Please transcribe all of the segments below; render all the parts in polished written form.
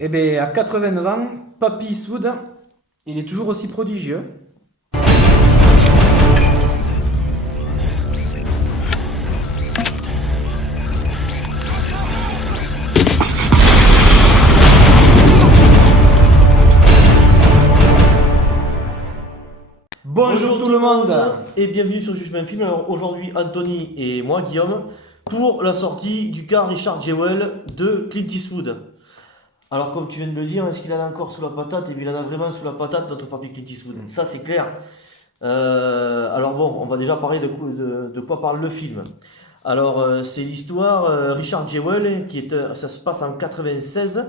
Eh bien, à 89 ans, Papy Eastwood, il est toujours aussi prodigieux. Bonjour Bonjour tout tout le le monde. monde et bienvenue sur Juste un film. Alors aujourd'hui Anthony et moi Guillaume pour la sortie du car Richard Jewell de Clint Eastwood. Alors comme tu viens de le dire, est-ce qu'il en a encore sous la patate? Et bien il en a vraiment sous la patate notre papy Clint Eastwood. Ça c'est clair. Alors bon, on va déjà parler de quoi parle le film. Alors c'est l'histoire Richard Jewell ça se passe en 96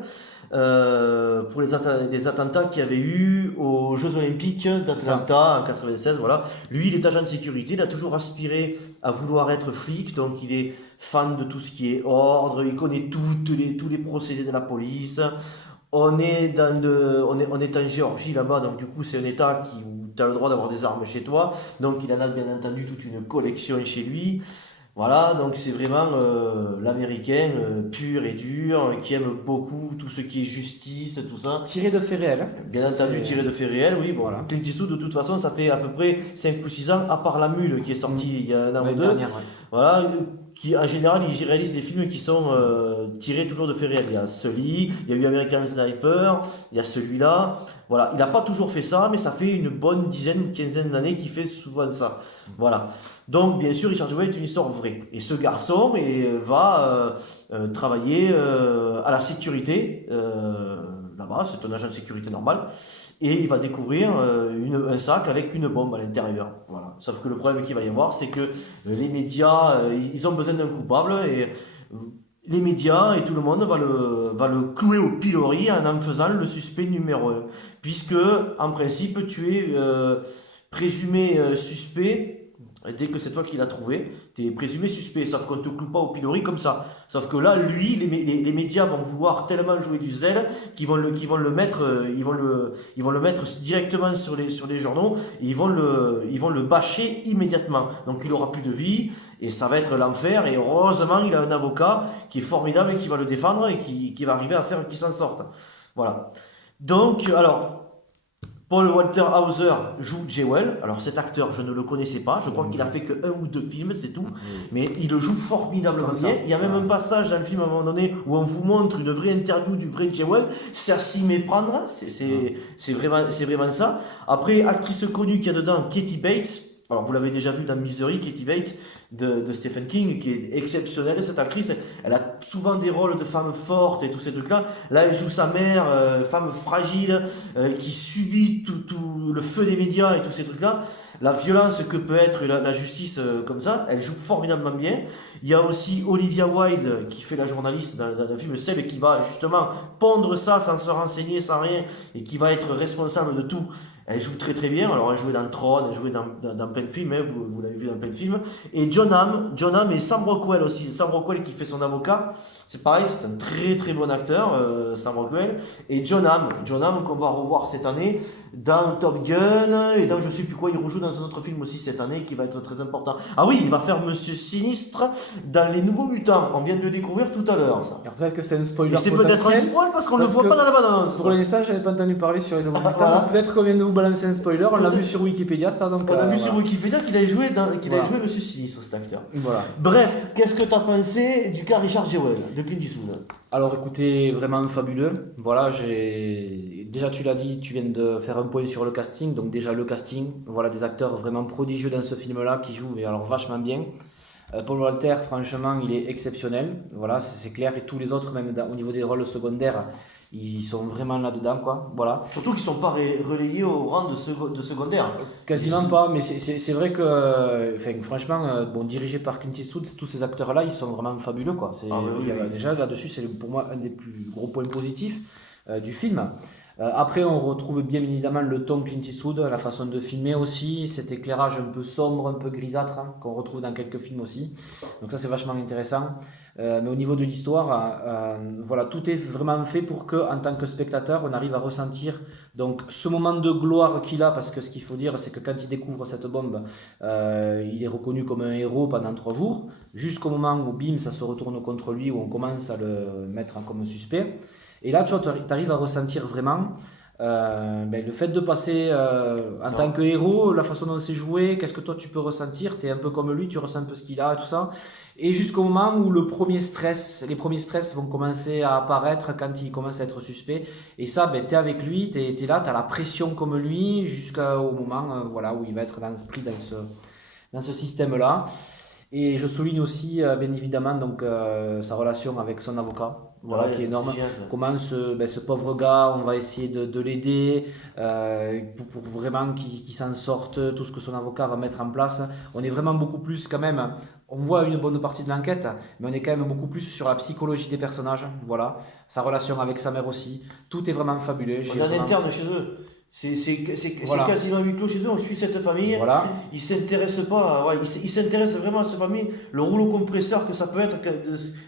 pour les attentats qu'il y avait eu aux Jeux Olympiques C'est ça. d'Atlanta en 96. Voilà. Lui, il est agent de sécurité, il a toujours aspiré à vouloir être flic, donc il est fan de tout ce qui est ordre, il connaît tous les procédés de la police. On est en Géorgie là-bas, donc du coup c'est un état où tu as le droit d'avoir des armes chez toi, donc il en a bien entendu toute une collection chez lui. Voilà, donc c'est vraiment l'américain pur et dur qui aime beaucoup tout ce qui est justice, tout ça. Tiré de faits réels, hein. Bien Ça entendu, c'est... tiré de faits réels, oui. Bon, Voilà. Clint Eastwood, de toute façon, ça fait à peu près 5 ou 6 ans, à part La Mule qui est Mm. sortie il y a un an ou L'année deux. dernière, ouais. Voilà, qui en général, il réalise des films qui sont tirés toujours de faits réels. Il y a Sully, il y a eu American Sniper, il y a celui-là. Voilà, il n'a pas toujours fait ça, mais ça fait une bonne dizaine ou quinzaine d'années qu'il fait souvent ça. Voilà. Donc, bien sûr, Richard Jewell est une histoire vraie. Et ce garçon va travailler à la sécurité. Là-bas, c'est un agent de sécurité normal, et il va découvrir un sac avec une bombe à l'intérieur. Voilà. Sauf que le problème qu'il va y avoir, c'est que les médias, ils ont besoin d'un coupable, et les médias et tout le monde va le clouer au pilori en faisant le suspect numéro un. Puisque, en principe, tu es présumé suspect. Dès que c'est toi qui l'as trouvé, tu es présumé suspect, sauf qu'on ne te cloue pas au pilori comme ça. Sauf que là, lui, les médias vont vouloir tellement jouer du zèle qu'ils vont le mettre, ils vont le mettre directement sur les journaux, et ils vont le bâcher immédiatement. Donc il aura plus de vie, et ça va être l'enfer. Et heureusement, il a un avocat qui est formidable et qui va le défendre, et qui va arriver à faire qu'il s'en sorte. Voilà. Donc, alors, Paul Walter Hauser joue Jewel. Alors cet acteur, je ne le connaissais pas. Je crois qu'il a fait que un ou deux films, c'est tout. Mais il le joue formidablement Comme bien. ça. Il y a même un passage dans le film à un moment donné où on vous montre une vraie interview du vrai Jewel. C'est à s'y méprendre. C'est vraiment ça. Après, actrice connue qu'il y a dedans, Katie Bates. Alors vous l'avez déjà vu dans Misery, Katie Bates de Stephen King, qui est exceptionnelle. Cette actrice, elle a souvent des rôles de femme forte et tous ces trucs-là. Là, elle joue sa mère, femme fragile, qui subit tout le feu des médias et tous ces trucs-là, la violence que peut être la justice comme ça, elle joue formidablement bien. Il y a aussi Olivia Wilde qui fait la journaliste dans le film, celle qui va justement pondre ça sans se renseigner, sans rien, et qui va être responsable de tout. Elle joue très très bien. Alors elle jouait dans Tron, elle jouait dans plein de films, hein, vous l'avez vu dans plein de films. Et John Hamm et Sam Rockwell aussi. Sam Rockwell qui fait son avocat, c'est pareil, c'est un très très bon acteur, Sam Rockwell. Et John Hamm qu'on va revoir cette année dans Top Gun, et dans je sais plus quoi, il rejoue dans un autre film aussi cette année qui va être très important. Ah oui, il va faire Monsieur Sinistre dans Les Nouveaux Mutants. On vient de le découvrir tout à l'heure, ça. Alors peut-être que c'est un Et spoiler c'est peut-être un potentiel. spoil parce qu'on ne le Parce voit que pas dans la bande-annonce. pour l'instant, j'avais pas entendu parler sur les nouveaux Mutants. Voilà. Donc peut-être qu'on vient de vous balancer un spoiler. On l'a Peut-être. vu sur Wikipédia, ça. Donc On a vu sur voilà. Wikipédia qu'il avait joué Voilà. Monsieur Sinistre, cet acteur. Voilà. Bref, qu'est-ce que t'as pensé du cas Richard Jewell de Clint Eastwood? Alors écoutez, vraiment fabuleux. Voilà, déjà tu l'as dit, tu viens de faire un point sur le casting. Donc déjà le casting, voilà des acteurs vraiment prodigieux dans ce film-là qui jouent, mais alors vachement bien. Paul Walter, franchement, il est exceptionnel. Voilà, c'est clair. Et tous les autres, même au niveau des rôles secondaires, ils sont vraiment là-dedans, quoi. Voilà. Surtout qu'ils sont pas relayés au rang de secondaire. Quasiment pas, mais c'est vrai que, enfin, franchement, bon, dirigé par Clint Eastwood, tous ces acteurs-là, ils sont vraiment fabuleux, quoi. Ah bah oui, oui. Déjà, là-dessus, c'est pour moi un des plus gros points positifs du film. Après, on retrouve bien évidemment le ton Clint Eastwood, la façon de filmer aussi, cet éclairage un peu sombre, un peu grisâtre, hein, qu'on retrouve dans quelques films aussi. Donc ça, c'est vachement intéressant. Mais au niveau de l'histoire, voilà, tout est vraiment fait pour que, en tant que spectateur, on arrive à ressentir donc ce moment de gloire qu'il a, parce que ce qu'il faut dire, c'est que quand il découvre cette bombe, il est reconnu comme un héros pendant 3 jours, jusqu'au moment où bim, ça se retourne contre lui, où on commence à le mettre comme suspect. Et là, tu vois, tu arrives à ressentir vraiment le fait de passer en tant que héros, la façon dont c'est joué, qu'est-ce que toi tu peux ressentir, tu es un peu comme lui, tu ressens un peu ce qu'il a, tout ça. Et jusqu'au moment où les premiers stress vont commencer à apparaître quand il commence à être suspect. Et ça, ben, tu es avec lui, tu es là, tu as la pression comme lui, jusqu'au moment voilà, où il va être pris dans ce système-là. Et je souligne aussi, bien évidemment, donc, sa relation avec son avocat, voilà, Ouais, qui est ça, c'est énorme. génial, ça. Comment ce pauvre gars, on va essayer de l'aider pour vraiment qu'il s'en sorte, tout ce que son avocat va mettre en place. On est vraiment beaucoup plus quand même, on voit une bonne partie de l'enquête, mais on est quand même beaucoup plus sur la psychologie des personnages, voilà. Sa relation avec sa mère aussi. Tout est vraiment fabuleux. On J'ai est en vraiment... interne chez eux. C'est Voilà, quasiment huis clos chez eux, on suit cette famille. voilà. Ils s'intéressent pas, ouais, ils s'intéressent vraiment à cette famille. Le rouleau compresseur que ça peut être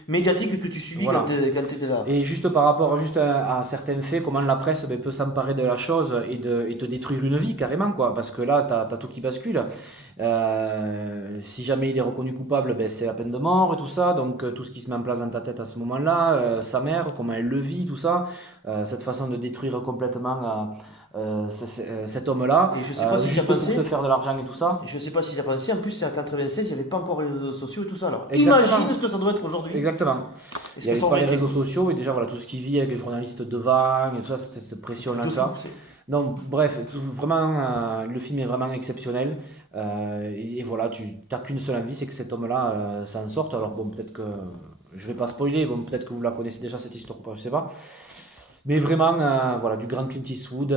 médiatique que tu subis Voilà. quand tu étais là. Et juste par rapport juste à certains faits, comment la presse ben, peut s'emparer de la chose et te détruire une vie carrément, quoi. Parce que là, tu as tout qui bascule. Si jamais il est reconnu coupable, ben, c'est la peine de mort et tout ça. Donc tout ce qui se met en place dans ta tête à ce moment-là, sa mère, comment elle le vit, tout ça. Cette façon de détruire complètement cet homme-là, Et je sais pas si tu as juste pour pensé, se faire de l'argent et tout ça. je sais pas si tu as pensé, en plus c'est en 96, il n'y avait pas encore les réseaux sociaux et tout ça. Alors Exactement. imagine ce que ça doit être aujourd'hui. Exactement. Il Est-ce n'y que avait ça pas aurait les été réseaux sociaux et déjà voilà tout ce qui vit avec les journalistes devant et tout ça, c'était cette pression-là, de tout fou. ça. Donc, bref, vraiment, le film est vraiment exceptionnel. Et voilà, tu n'as qu'une seule envie, c'est que cet homme-là s'en sorte. Alors, bon, peut-être que je vais pas spoiler, bon, peut-être que vous la connaissez déjà cette histoire, ou pas, je sais pas. Mais vraiment, voilà, du grand Clint Eastwood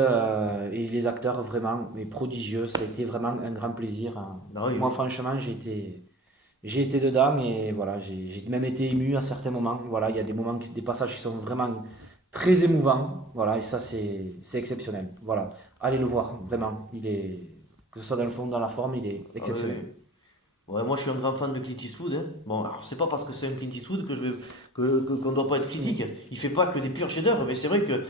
et les acteurs vraiment mais prodigieux. Ça a été vraiment un grand plaisir, hein. Ah oui, Moi, oui. franchement, j'ai été dedans et voilà, j'ai même été ému à certains moments. Voilà, il y a des moments, des passages qui sont vraiment très émouvants. Voilà, et ça, c'est exceptionnel. Voilà, allez le voir, vraiment. Que ce soit dans le fond, dans la forme, il est Ah oui, oui. exceptionnel. Ouais, moi je suis un grand fan de Clint Eastwood, hein. Bon, alors c'est pas parce que c'est un Clint Eastwood que qu'on doit pas être critique. Il fait pas que des purs chefs-d'œuvre, mais c'est vrai que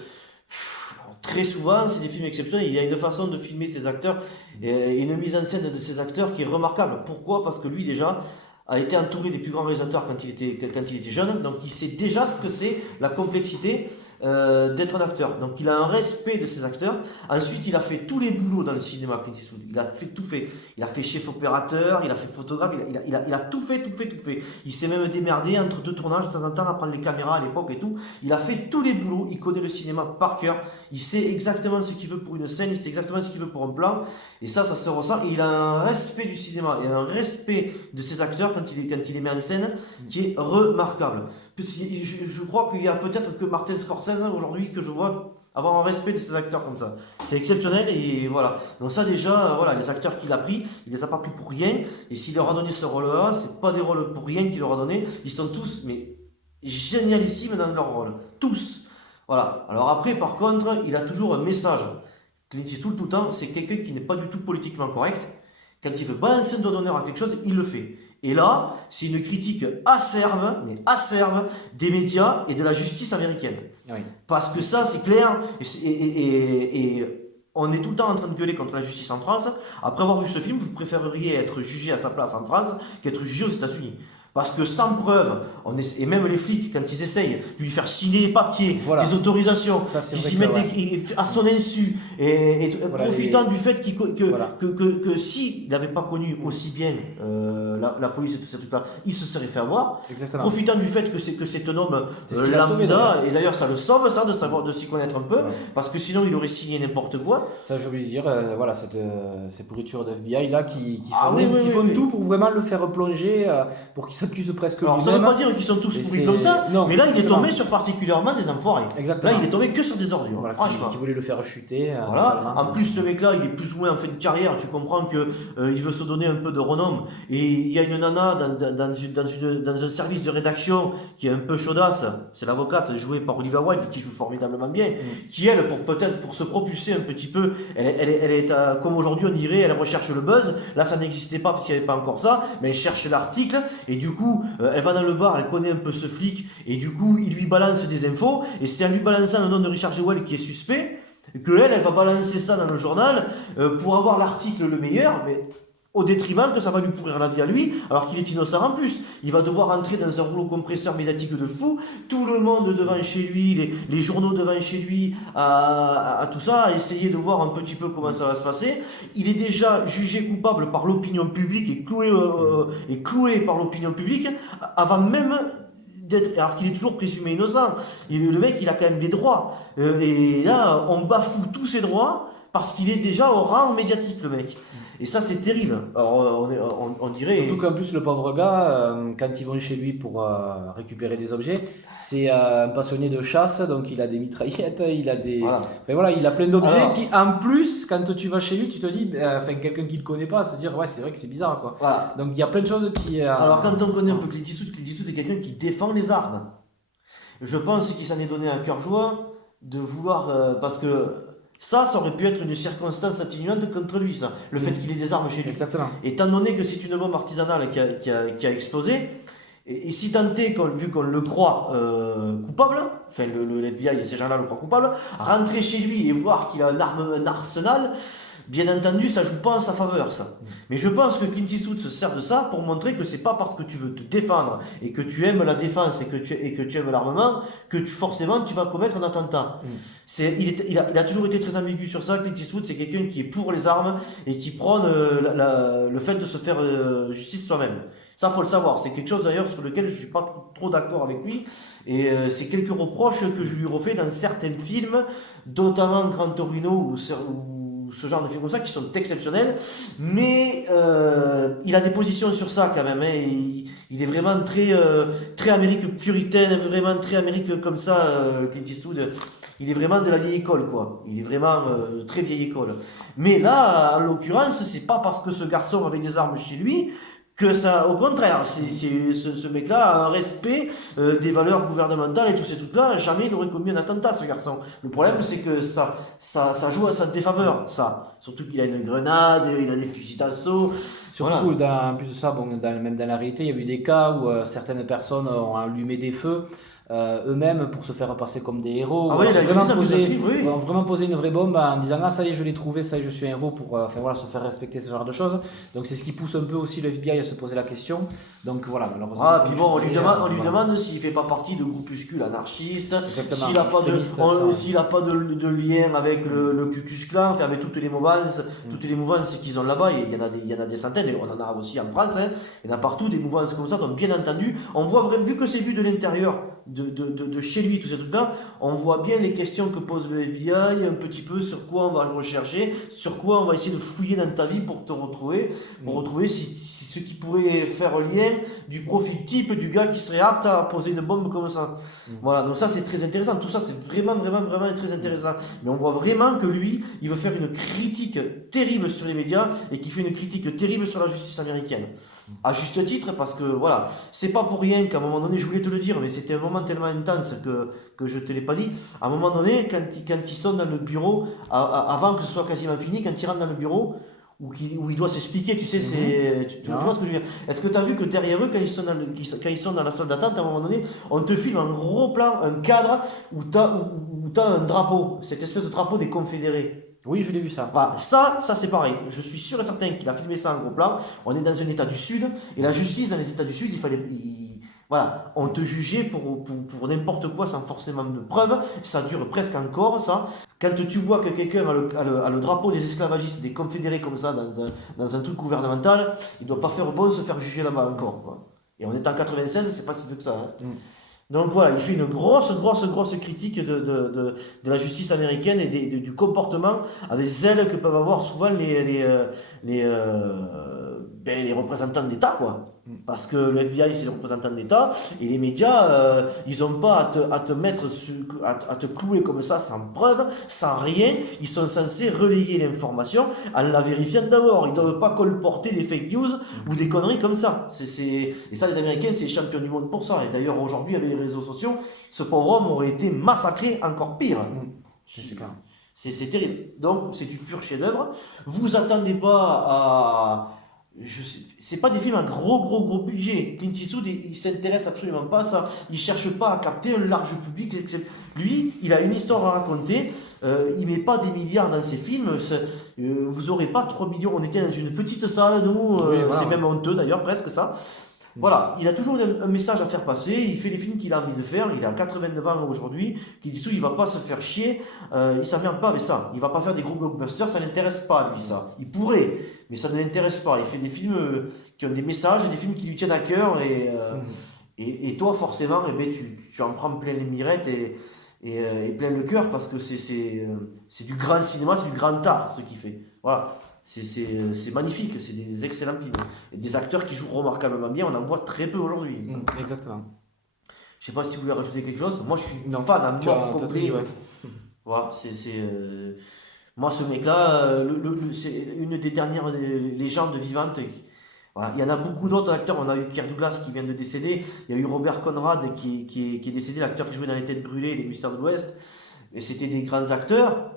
très souvent c'est des films exceptionnels. Il y a une façon de filmer ses acteurs et une mise en scène de ses acteurs qui est remarquable. Pourquoi? Parce que lui déjà a été entouré des plus grands réalisateurs quand il était jeune, donc il sait déjà ce que c'est la complexité d'être un acteur. Donc il a un respect de ses acteurs. Ensuite, il a fait tous les boulots dans le cinéma, Clint Eastwood. Il a fait tout fait. Il a fait chef opérateur, il a fait photographe, il a tout fait, tout fait, tout fait. Il s'est même démerdé entre deux tournages de temps en temps à prendre les caméras à l'époque et tout. Il a fait tous les boulots, il connaît le cinéma par cœur. Il sait exactement ce qu'il veut pour une scène, il sait exactement ce qu'il veut pour un plan. Et ça se ressent. Et il a un respect du cinéma et un respect de ses acteurs quand il les met en scène qui est remarquable. Je crois qu'il y a peut-être que Martin Scorsese aujourd'hui que je vois avoir un respect de ces acteurs comme ça. C'est exceptionnel et voilà. Donc ça déjà, voilà, les acteurs qu'il a pris, il les a pas pris pour rien. Et s'il leur a donné ce rôle-là, c'est pas des rôles pour rien qu'il leur a donné. Ils sont tous, mais génialissimes dans leur rôle. Tous. Voilà. Alors après, par contre, il a toujours un message. Clint Eastwood, tout le temps, c'est quelqu'un qui n'est pas du tout politiquement correct. Quand il veut balancer un doigt d'honneur à quelque chose, il le fait. Et là, c'est une critique acerbe, mais acerbe, des médias et de la justice américaine. Oui. Parce que ça, c'est clair, et on est tout le temps en train de gueuler contre la justice en France. Après avoir vu ce film, vous préféreriez être jugé à sa place en France qu'être jugé aux États-Unis. Parce que sans preuve, et même les flics, quand ils essayent de lui faire signer des papiers, Voilà. des autorisations, Ça, c'est ils vrai s'y que, mettent ouais. à son insu, Voilà, profitant du fait voilà. que s'il n'avait pas connu aussi bien la police et tout ce truc-là, il se serait fait avoir. Exactement. Profitant du fait que c'est un homme C'est ce qu'il a sauvé, lambda, d'ailleurs. et d'ailleurs ça le sauve ça, de savoir, de s'y connaître un peu, Voilà. parce que sinon il aurait signé n'importe quoi. Ça, j'ai oublié de dire, voilà, ces pourritures d'FBI là Ah oui, oui, qui oui, font oui. tout pour vraiment le faire plonger, pour qu'il s'accuse presque Alors ça veut lui-même. pas dire qu'ils sont tous Et pourris c'est- comme ça, non, mais là il est exactement. tombé sur particulièrement des enfoirés. Exactement. Là il est tombé que sur des ordures, Voilà, franchement. qui voulait le faire chuter. Voilà. Totalement. En plus, ce mec-là, il est plus ou moins en fin de carrière. Tu comprends que il veut se donner un peu de renom. Et il y a une nana dans un service de rédaction qui est un peu chaudasse. C'est l'avocate jouée par Olivia Wilde qui joue formidablement bien. Qui elle, pour se propulser un petit peu, elle est comme aujourd'hui on dirait, elle recherche le buzz. Là, ça n'existait pas parce qu'il n'y avait pas encore ça. Mais elle cherche l'article et du coup, elle va dans le bar, elle connaît un peu ce flic et du coup, il lui balance des infos. Et c'est en lui balançant le nom de Richard Jewell qui est suspect que elle va balancer ça dans le journal pour avoir l'article le meilleur, mais au détriment que ça va lui pourrir la vie à lui, alors qu'il est innocent en plus. Il va devoir entrer dans un rouleau compresseur médiatique de fou, tout le monde devant chez lui, les journaux devant chez lui, à tout ça, à essayer de voir un petit peu comment ça va se passer. Il est déjà jugé coupable par l'opinion publique et cloué par l'opinion publique avant même d'être, alors qu'il est toujours présumé innocent. Le mec, il a quand même des droits. Et là, on bafoue tous ses droits parce qu'il est déjà au rang médiatique, le mec. Et ça, c'est terrible. Alors, on dirait... Surtout qu'en plus, le pauvre gars, quand ils vont chez lui pour récupérer des objets, c'est un passionné de chasse, donc il a des mitraillettes, il a des... Voilà. Enfin voilà, il a plein d'objets Alors- qui, en plus, quand tu vas chez lui, tu te dis, enfin quelqu'un qui le connaît pas, se dire, ouais, c'est vrai que c'est bizarre, quoi. Voilà. Donc il y a plein de choses qui... Alors, quand on connaît un peu Clint Eastwood est quelqu'un qui défend les armes. Je pense qu'il s'en est donné un cœur joie de vouloir... parce que ça aurait pu être une circonstance atténuante contre lui, ça. Le fait qu'il ait des armes chez lui. Exactement. Étant donné que c'est une bombe artisanale qui a explosé, et si tant est, vu qu'on le croit coupable, enfin le FBI et ces gens-là le croient coupable, rentrer chez lui et voir qu'il a un arsenal, bien entendu, ça joue pas en sa faveur, ça. Mais je pense que Clint Eastwood se sert de ça pour montrer que c'est pas parce que tu veux te défendre et que tu aimes la défense et que tu aimes l'armement que forcément tu vas commettre un attentat. Il a toujours été très ambigu sur ça. Clint Eastwood, c'est quelqu'un qui est pour les armes et qui prône le fait de se faire justice soi-même. Ça, faut le savoir. C'est quelque chose d'ailleurs sur lequel je suis pas trop d'accord avec lui. Et c'est quelques reproches que je lui refais dans certains films, notamment Gran Torino ou ce genre de films comme ça qui sont exceptionnels. Mais il a des positions sur ça quand même. Hein. Il est vraiment très Amérique puritaine, vraiment très Amérique comme ça, Clint Eastwood. Il est vraiment de la vieille école, quoi. Il est vraiment très vieille école. Mais là, en l'occurrence, c'est pas parce que ce garçon avait des armes chez lui que ça, au contraire, ce mec-là a un respect des valeurs gouvernementales et tous ces trucs-là. Jamais il n'aurait commis un attentat, ce garçon. Le problème, c'est que ça joue à sa défaveur, ça. Surtout qu'il a une grenade, il a des fusils d'assaut. Surtout, Voilà. en plus de ça, bon, même dans la réalité, il y a eu des cas où certaines personnes ont allumé des feux eux-mêmes pour se faire passer comme des héros. Ah Ou oui, alors il a vraiment mis ça dans un poser, film, oui. ou alors vraiment poser une vraie bombe en disant ah ça y est je l'ai trouvé, ça y est je suis un héros pour enfin, voilà, se faire respecter ce genre de choses. Donc c'est ce qui pousse un peu aussi le FBI à se poser la question. Donc voilà, malheureusement. Ah, comme puis tu bon, disais, on lui voilà. demande s'il fait pas partie de groupuscules anarchistes, Exactement, s'il a pas extrémiste, ça. s'il a pas de lien avec le Ku Klux Klan, enfin avec toutes les mouvances qu'ils ont là-bas, il y en a des centaines, et on en a aussi en France, hein, il y en a partout des mouvances comme ça, donc bien entendu, on voit vraiment, vu que c'est vu de l'intérieur, de chez lui, tous ces trucs-là, on voit bien les questions que pose le FBI, un petit peu sur quoi on va le rechercher, sur quoi on va essayer de fouiller dans ta vie pour te retrouver, si ce qui pourrait faire lien du profil type du gars qui serait apte à poser une bombe comme ça. Voilà, donc ça c'est très intéressant, tout ça c'est vraiment très intéressant. Mais on voit vraiment que lui, il veut faire une critique terrible sur les médias et qu'il fait une critique terrible sur la justice américaine. À juste titre, parce que voilà, c'est pas pour rien qu'à un moment donné, je voulais te le dire, mais c'était un moment tellement intense que je te l'ai pas dit. À un moment donné, quand ils sont dans le bureau, avant que ce soit quasiment fini, quand ils rentrent dans le bureau, où il doit s'expliquer, tu sais, tu vois ce que je veux dire. Est-ce que tu as vu que derrière eux, quand ils sont dans la salle d'attente, à un moment donné, on te filme un gros plan, un cadre, où tu as un drapeau, cette espèce de drapeau des Confédérés. Oui, je l'ai vu ça. Voilà, ça c'est pareil. Je suis sûr et certain qu'il a filmé ça en gros plan. On est dans un état du Sud, et la justice dans les états du Sud, voilà, on te jugeait pour n'importe quoi sans forcément de preuves. Ça dure presque encore, ça. Quand tu vois que quelqu'un a le drapeau des esclavagistes, des confédérés comme ça, dans un truc gouvernemental, il doit pas faire bon se faire juger là-bas encore, quoi. Et on est en 96, c'est pas si vieux que ça. Hein. Donc voilà, il fait une grosse critique de la justice américaine et du comportement à des ailes que peuvent avoir souvent les représentants d'État, quoi. Parce que le FBI, c'est les représentants d'État, et les médias, ils n'ont pas à te clouer comme ça, sans preuve, sans rien. Ils sont censés relayer l'information en la vérifiant d'abord. Ils ne doivent pas colporter des fake news ou des conneries comme ça. Et ça, les Américains, c'est les champions du monde pour ça. Et d'ailleurs, aujourd'hui, avec les réseaux sociaux, ce pauvre homme aurait été massacré encore pire. C'est clair. C'est terrible. Donc, c'est du pur chef-d'œuvre. Vous attendez pas à... c'est pas des films à gros budget. Clint Eastwood, il s'intéresse absolument pas à ça. Il cherche pas à capter un large public. Lui, il a une histoire à raconter. Il met pas des milliards dans ses films. Vous aurez pas 3 millions. On était dans une petite salle, nous. Oui, voilà. C'est même honteux d'ailleurs, presque ça. Voilà, il a toujours un message à faire passer, il fait les films qu'il a envie de faire, il a 89 ans aujourd'hui, Clint Eastwood, il va pas se faire chier, il s'emmerde pas avec ça, il va pas faire des gros blockbusters, ça l'intéresse pas lui ça, il pourrait, mais ça ne l'intéresse pas, il fait des films qui ont des messages, des films qui lui tiennent à cœur, et toi forcément, eh ben, tu en prends plein les mirettes et plein le cœur, parce que c'est du grand cinéma, c'est du grand art ce qu'il fait, voilà. C'est magnifique, c'est des excellents films. Et des acteurs qui jouent remarquablement bien, on en voit très peu aujourd'hui. Exactement. Je sais pas si tu voulais rajouter quelque chose. Moi, je suis Non, fan à tu as mort tout complet. dit, ouais. Voilà, moi, ce mec-là, c'est une des dernières légendes vivantes. Voilà. Il y en a beaucoup d'autres acteurs. On a eu Pierre Douglas qui vient de décéder. Il y a eu Robert Conrad qui est décédé, l'acteur qui jouait dans Les Têtes Brûlées, Les Mystères de l'Ouest. Et c'était des grands acteurs.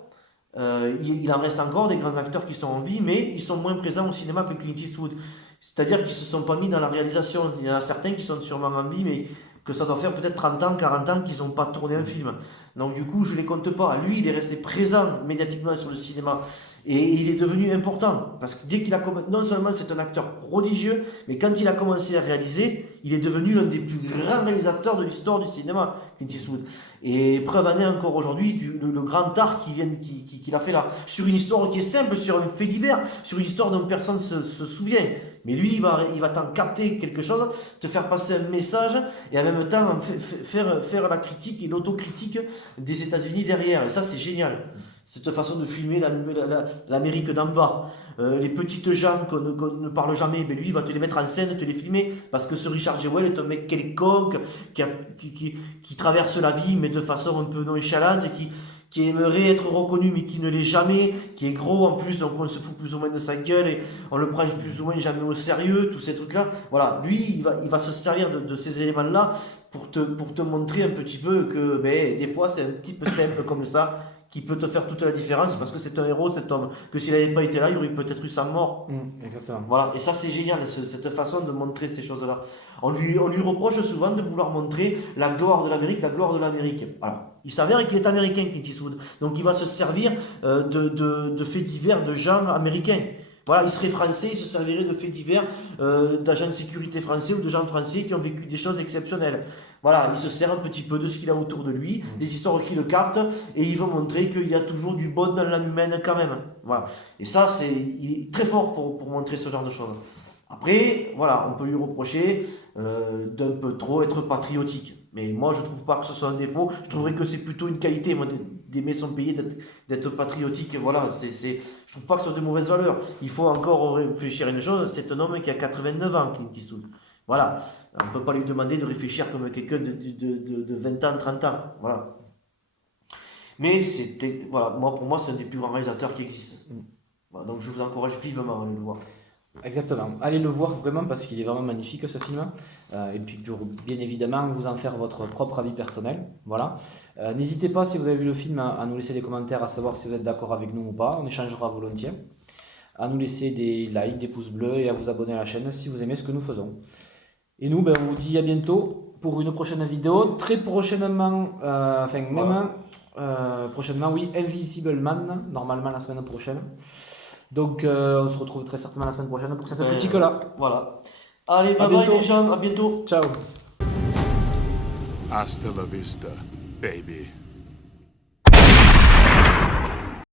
Il en reste encore des grands acteurs qui sont en vie, mais ils sont moins présents au cinéma que Clint Eastwood. C'est-à-dire qu'ils ne se sont pas mis dans la réalisation. Il y en a certains qui sont sûrement en vie, mais que ça doit faire peut-être 30 ans, 40 ans qu'ils n'ont pas tourné un film. Donc du coup, je ne les compte pas. Lui, il est resté présent médiatiquement sur le cinéma. Et il est devenu important. Parce que dès qu'il a commencé, non seulement c'est un acteur prodigieux, mais quand il a commencé à réaliser, il est devenu l'un des plus grands réalisateurs de l'histoire du cinéma, Clint Eastwood. Et preuve en est encore aujourd'hui le grand art qu'il a fait là. Sur une histoire qui est simple, sur un fait divers, sur une histoire dont personne ne se souvient. Mais lui, il va t'en capter quelque chose, te faire passer un message, et en même temps faire la critique et l'autocritique des États-Unis derrière. Et ça, c'est génial. Cette façon de filmer l'Amérique d'en bas. Les petites gens qu'on ne parle jamais, mais lui, il va te les mettre en scène, te les filmer, parce que ce Richard Jewell est un mec quelconque, qui traverse la vie, mais de façon un peu nonchalante, qui aimerait être reconnu, mais qui ne l'est jamais, qui est gros en plus, donc on se fout plus ou moins de sa gueule, et on le prend plus ou moins jamais au sérieux, tous ces trucs-là. Voilà, lui, il va se servir de ces éléments-là pour te montrer un petit peu que des fois, c'est un petit peu simple comme ça, qui peut te faire toute la différence, parce que c'est un héros, cet homme, que s'il n'avait pas été là, il aurait peut-être eu sa mort. Exactement. Voilà, et ça c'est génial, cette façon de montrer ces choses-là. On lui reproche souvent de vouloir montrer la gloire de l'Amérique, la gloire de l'Amérique. Alors, il s'avère qu'il est américain, Clint Eastwood, donc il va se servir de faits divers de gens américains. Voilà, il serait français, il se servirait de faits divers d'agents de sécurité français ou de gens français qui ont vécu des choses exceptionnelles. Voilà, il se sert un petit peu de ce qu'il a autour de lui, des histoires qui le captent, et il veut montrer qu'il y a toujours du bon dans l'âme humaine quand même. Voilà. Et ça, il est très fort pour montrer ce genre de choses. Après, voilà, on peut lui reprocher d'un peu trop être patriotique. Mais moi, je ne trouve pas que ce soit un défaut. Je trouverais que c'est plutôt une qualité, moi, d'aimer son pays, d'être patriotique. Voilà, je trouve pas que ce soit de mauvaise valeur. Il faut encore réfléchir à une chose, c'est un homme qui a 89 ans, Clint Eastwood. Voilà, on ne peut pas lui demander de réfléchir comme quelqu'un de 20 ans, 30 ans. Voilà. Mais voilà, pour moi, c'est un des plus grands réalisateurs qui existent. Voilà, donc je vous encourage vivement à aller le voir. Exactement. Allez le voir vraiment parce qu'il est vraiment magnifique ce film. Et puis pour bien évidemment vous en faire votre propre avis personnel. Voilà. N'hésitez pas si vous avez vu le film à nous laisser des commentaires, à savoir si vous êtes d'accord avec nous ou pas. On échangera volontiers. À nous laisser des likes, des pouces bleus et à vous abonner à la chaîne si vous aimez ce que nous faisons. Et nous, on vous dit à bientôt pour une prochaine vidéo. Très prochainement, prochainement, oui, Invisible Man, normalement la semaine prochaine. Donc on se retrouve très certainement la semaine prochaine pour cette critique-là. Voilà. Allez, bye bye les gens, à bientôt. Ciao. Hasta la vista, baby.